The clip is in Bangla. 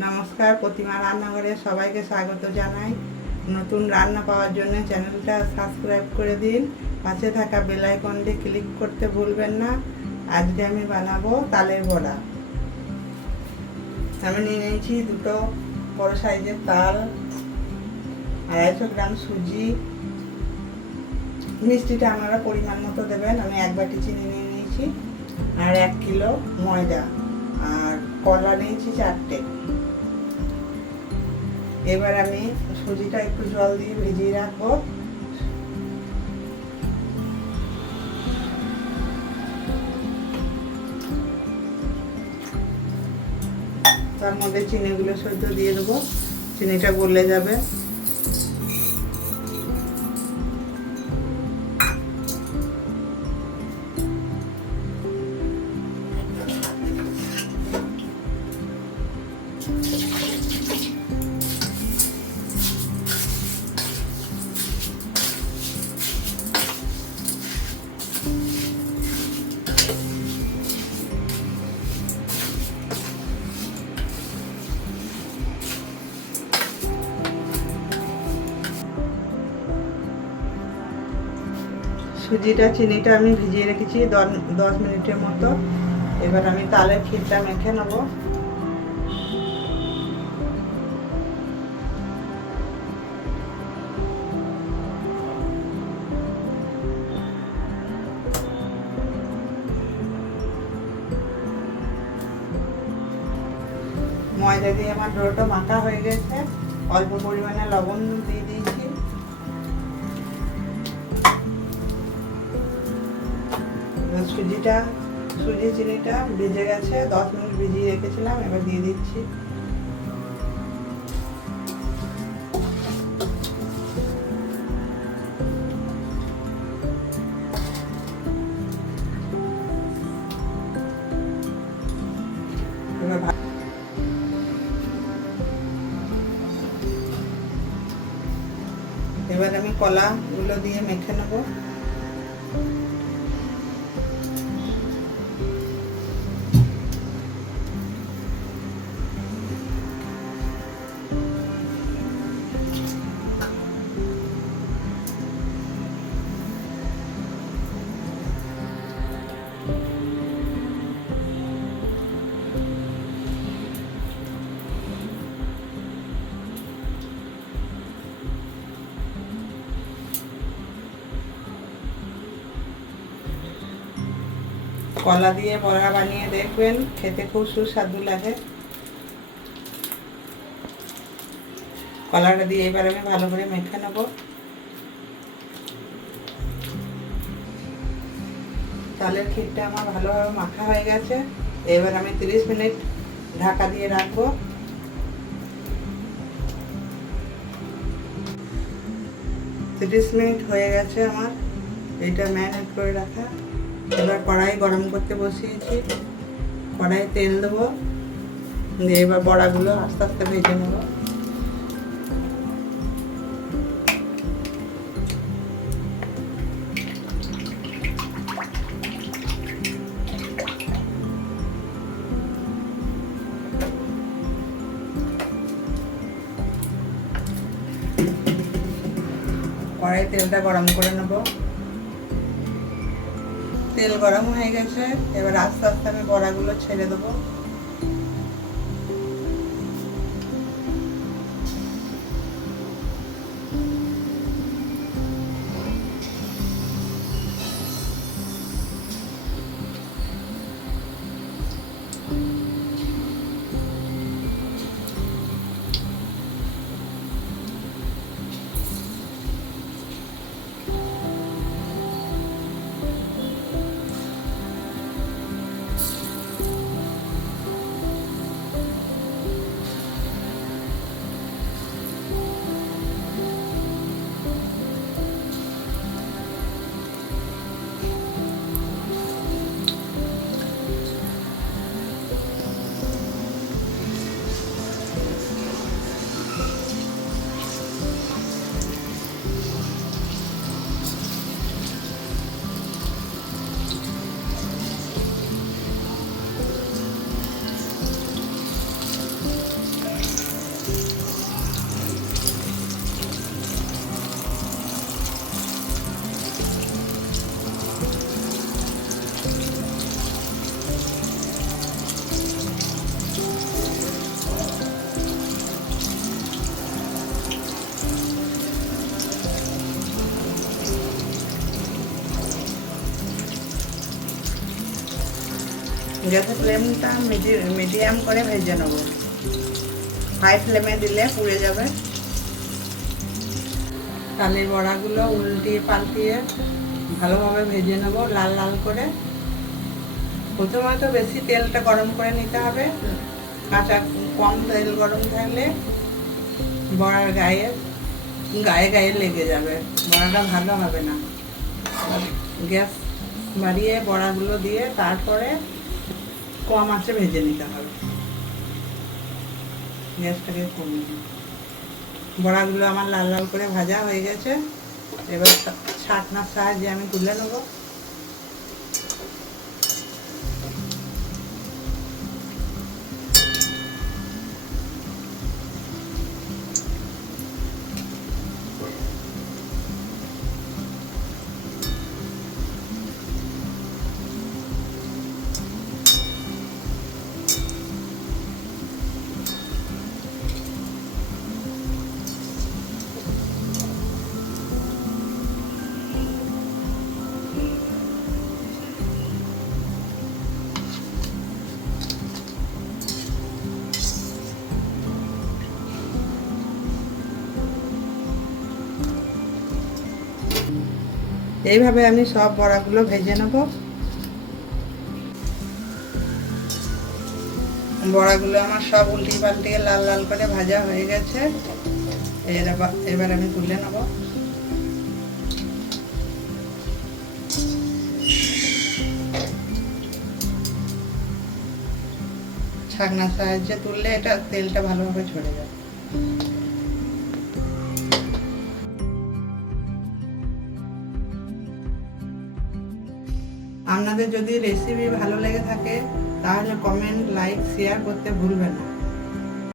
নমস্কার, প্রতিমা রান্নাঘরে সবাইকে স্বাগত জানাই। নতুন রান্না পাওয়ার জন্য চ্যানেলটা সাবস্ক্রাইব করে দিন, পাশে থাকা বেল আইকনটি ক্লিক করতে ভুলবেন না। আজকে আমি বানাবো তালের বড়া। আমি নিয়ে নিয়েছি দুটো বড় সাইজের তাল, 250 গ্রাম সুজি। মিষ্টিটা আপনারা পরিমাণ মতো দেবেন। আমি 1 বাটি চিনি নিয়ে নিয়েছি, আর 1 কিলো ময়দা, আর কলা নিয়েছি 4টে। এবার আমি সুজিটা একটু জল দিয়ে ভিজিয়ে রাখবো। তার মধ্যে চিনিগুলো সদ্য দিয়ে দেবো, চিনিটা গলে যাবে। সুজিটা চিনিটা আমি ভিজিয়ে রেখেছি 10 মিনিটের মতো। এবার আমি তালের ক্ষীরটা মেখে নেব। ময়দা দিয়ে আমার ডোটা মাখা হয়ে গেছে। অল্প পরিমাণে লবণ দিয়ে দিয়েছি। সুজি চিনিটা ভিজে গেছে, 10 মিনিট ভিজিয়ে রেখেছিলাম। এবার দিয়ে দিচ্ছি। এবার আমি কলাগুলো দিয়ে মেখে নেব। কলা দিয়ে বড়া বানিয়ে দেখবেন, খেতে খুব সুস্বাদু লাগে। কলাটা দিয়ে এবার আমি ভালো করে মেখে নেব। তালের ক্ষীরটা আমার ভালোভাবে মাখা হয়ে গেছে। এবার আমি 30 মিনিট ঢাকা দিয়ে রাখবো। 30 মিনিট হয়ে গেছে আমার এটা ম্যারিনেট করে রাখা। এবার কড়াই গরম করতে বসিয়েছি। কড়াই তেল দেবো, দিয়ে এবার বড়াগুলো আস্তে আস্তে ভেজে নেব। কড়াই তেলটা গরম করে নেব। তেল গরম হয়ে গেছে, এবার আস্তে আস্তে আমি বড়াগুলো ছেড়ে দেবো। গ্যাসের ফ্লেমটা মিডিয়াম করে ভেজে নেব। হাই ফ্লেমে দিলে পুড়ে যাবে। তালের বড়াগুলো উল্টিয়ে পাল্টিয়ে ভালোভাবে ভেজে নেব লাল লাল করে। প্রথমে তো বেশি তেলটা গরম করে নিতে হবে। কাঁচা কম তেল গরম থাকলে বড়ার গায়ে গায়ে লেগে যাবে, বড়াটা ভালো হবে না। গ্যাস বাড়িয়ে বড়াগুলো দিয়ে তারপরে কম আঁচে ভেজে নিতে হবে। গ্যাসটাকে কমিয়ে বড়াগুলো আমার লাল লাল করে ভাজা হয়ে গেছে। এবার ছাঁকনার সাহায্যে আমি তুলে নেব। এইভাবে আমি সব বড়াগুলো ভেজে নেব। বড়াগুলো আমার সব উল্টিয়ে পাল্টিয়ে লাল লাল করে ভাজা হয়ে গেছে। এবার আমি তুলে নেব। ছাঁকনার সাহায্যে তুললে এটা তেলটা ভালোভাবে ঝরে যাবে। আপনাদের যদি রেসিপি ভালো লেগে থাকে তাহলে কমেন্ট, লাইক, শেয়ার করতে ভুলবেন না।